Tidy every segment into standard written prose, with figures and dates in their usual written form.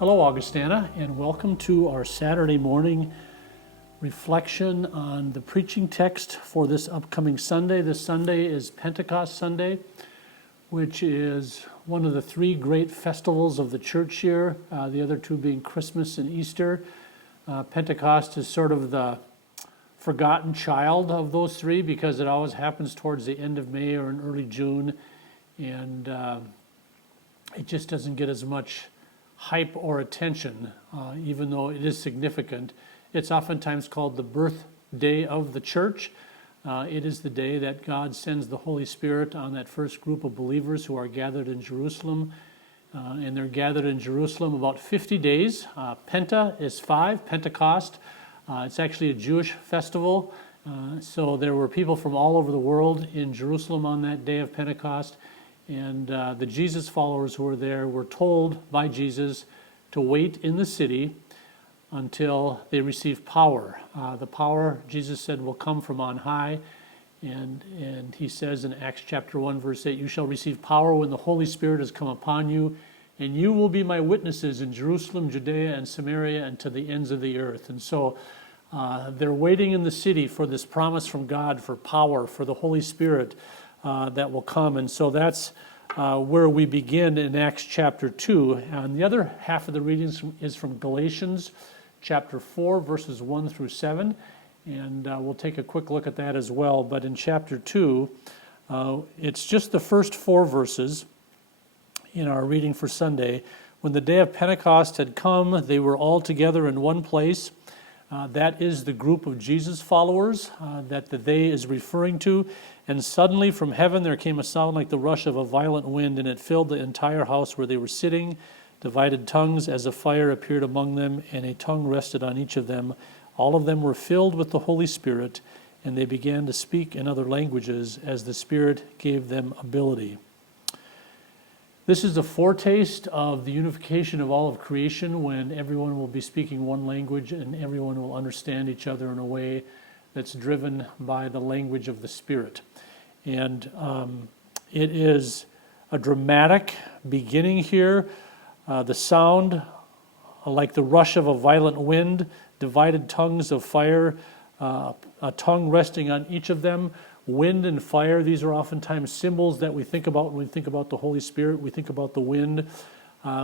Hello, Augustana, and welcome to our Saturday morning reflection on the preaching text for this upcoming Sunday. This Sunday is Pentecost Sunday, which is one of the three great festivals of the church year, the other two being Christmas and Easter. Pentecost is sort of the forgotten child of those three because it always happens towards the end of May or in early June, and it just doesn't get as much hype or attention, even though it is significant. It's oftentimes called the birthday of the church. It is the day that God sends the Holy Spirit on that first group of believers who are gathered in Jerusalem. And they're gathered in Jerusalem about 50 days. Penta is 5, Pentecost. It's actually a Jewish festival. So there were people from all over the world in Jerusalem on that day of Pentecost. And the Jesus followers who were there were told by Jesus to wait in the city until they receive power. The power, Jesus said, will come from on high. And he says in Acts chapter 1, verse 8, "You shall receive power when the Holy Spirit has come upon you, and you will be my witnesses in Jerusalem, Judea, and Samaria, and to the ends of the earth." And so they're waiting in the city for this promise from God for power, for the Holy Spirit that will come. And so that's where we begin in Acts chapter 2. And the other half of the readings is from Galatians chapter 4, verses 1 through 7. And we'll take a quick look at that as well. But in chapter 2, it's just the first 4 verses in our reading for Sunday. "When the day of Pentecost had come, they were all together in one place." That is the group of Jesus followers that the "they" is referring to. "And suddenly from heaven there came a sound like the rush of a violent wind, and it filled the entire house where they were sitting. Divided tongues as a fire appeared among them, and a tongue rested on each of them. All of them were filled with the Holy Spirit, and they began to speak in other languages as the Spirit gave them ability." This is a foretaste of the unification of all of creation, when everyone will be speaking one language and everyone will understand each other in a way that's driven by the language of the Spirit. And it is a dramatic beginning here. The sound, like the rush of a violent wind, divided tongues of fire, a tongue resting on each of them. Wind and fire, these are oftentimes symbols that we think about when we think about the Holy Spirit. We think about the wind.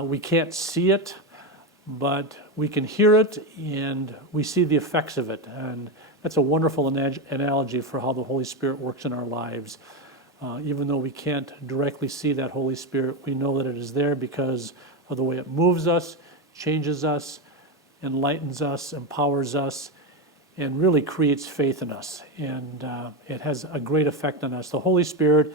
We can't see it, but we can hear it, and we see the effects of it. And that's a wonderful analogy for how the Holy Spirit works in our lives. Even though we can't directly see that Holy Spirit, we know that it is there because of the way it moves us, changes us, enlightens us, empowers us, and really creates faith in us. And it has a great effect on us. The Holy Spirit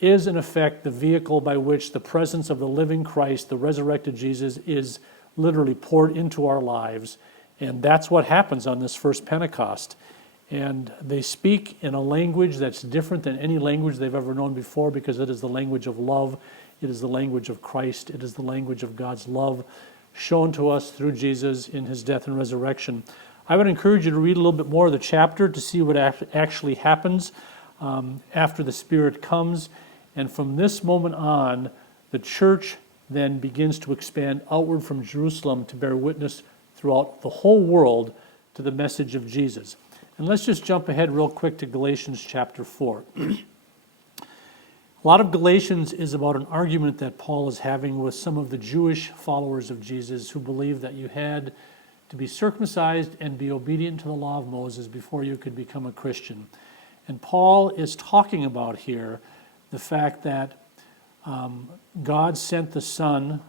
is, in effect, the vehicle by which the presence of the living Christ, the resurrected Jesus, is literally poured into our lives. And that's what happens on this first Pentecost. And they speak in a language that's different than any language they've ever known before, because it is the language of love. It is the language of Christ. It is the language of God's love shown to us through Jesus in his death and resurrection. I would encourage you to read a little bit more of the chapter to see what actually happens after the Spirit comes. And from this moment on, the church then begins to expand outward from Jerusalem to bear witness throughout the whole world to the message of Jesus. And let's just jump ahead real quick to Galatians chapter 4. A lot of Galatians is about an argument that Paul is having with some of the Jewish followers of Jesus who believe that you had to be circumcised and be obedient to the law of Moses before you could become a Christian. And Paul is talking about here the fact that God sent the Son,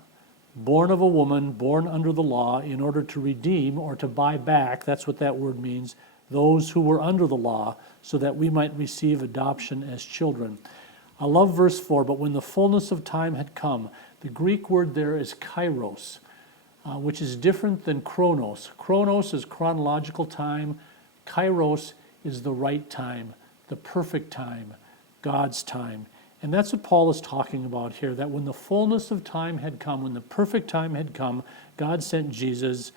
born of a woman, born under the law, in order to redeem or to buy back, that's what that word means, those who were under the law, so that we might receive adoption as children. I love verse 4, "But when the fullness of time had come," the Greek word there is kairos, which is different than chronos. Chronos is chronological time. Kairos is the right time, the perfect time, God's time. And that's what Paul is talking about here, that when the fullness of time had come, when the perfect time had come, God sent Jesus,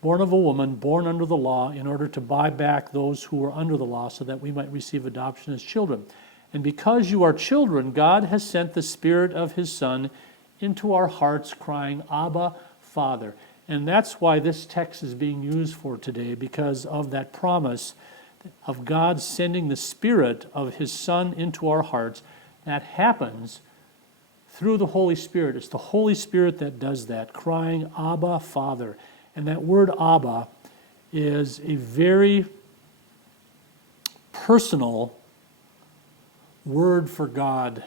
born of a woman, born under the law, in order to buy back those who were under the law so that we might receive adoption as children. And because you are children, God has sent the Spirit of his Son into our hearts, crying, "Abba, Father. And that's why this text is being used for today, because of that promise of God sending the Spirit of His Son into our hearts. That happens through the Holy Spirit. It's the Holy Spirit that does that, crying, Abba, Father. And that word Abba is a very personal word for God.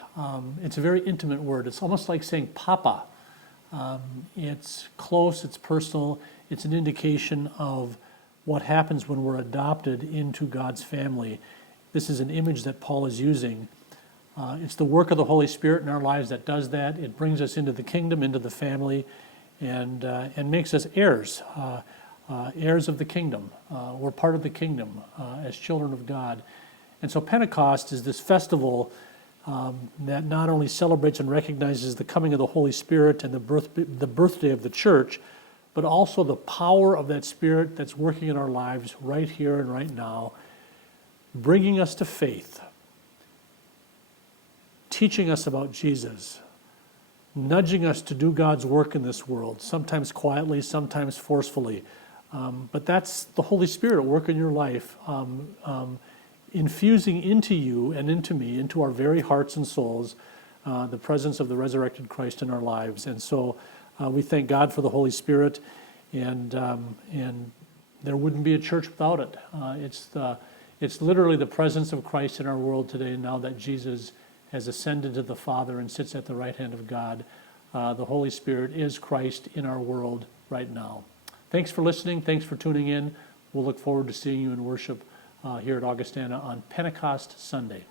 It's a very intimate word. It's almost like saying Papa. It's close, it's personal, it's an indication of what happens when we're adopted into God's family. This is an image that Paul is using. It's the work of the Holy Spirit in our lives that does that. It brings us into the kingdom, into the family, and makes us heirs, heirs of the kingdom. We're part of the kingdom as children of God. And so Pentecost is this festival that not only celebrates and recognizes the coming of the Holy Spirit and the birthday of the church, but also the power of that Spirit that's working in our lives right here and right now, bringing us to faith, teaching us about Jesus, nudging us to do God's work in this world, sometimes quietly, sometimes forcefully. But that's the Holy Spirit at work in your life, infusing into you and into me, into our very hearts and souls, the presence of the resurrected Christ in our lives. And so we thank God for the Holy Spirit, and there wouldn't be a church without it. It's literally the presence of Christ in our world today, now that Jesus has ascended to the Father and sits at the right hand of God. The Holy Spirit is Christ in our world right now. Thanks for listening. Thanks for tuning in. We'll look forward to seeing you in worship here at Augustana on Pentecost Sunday.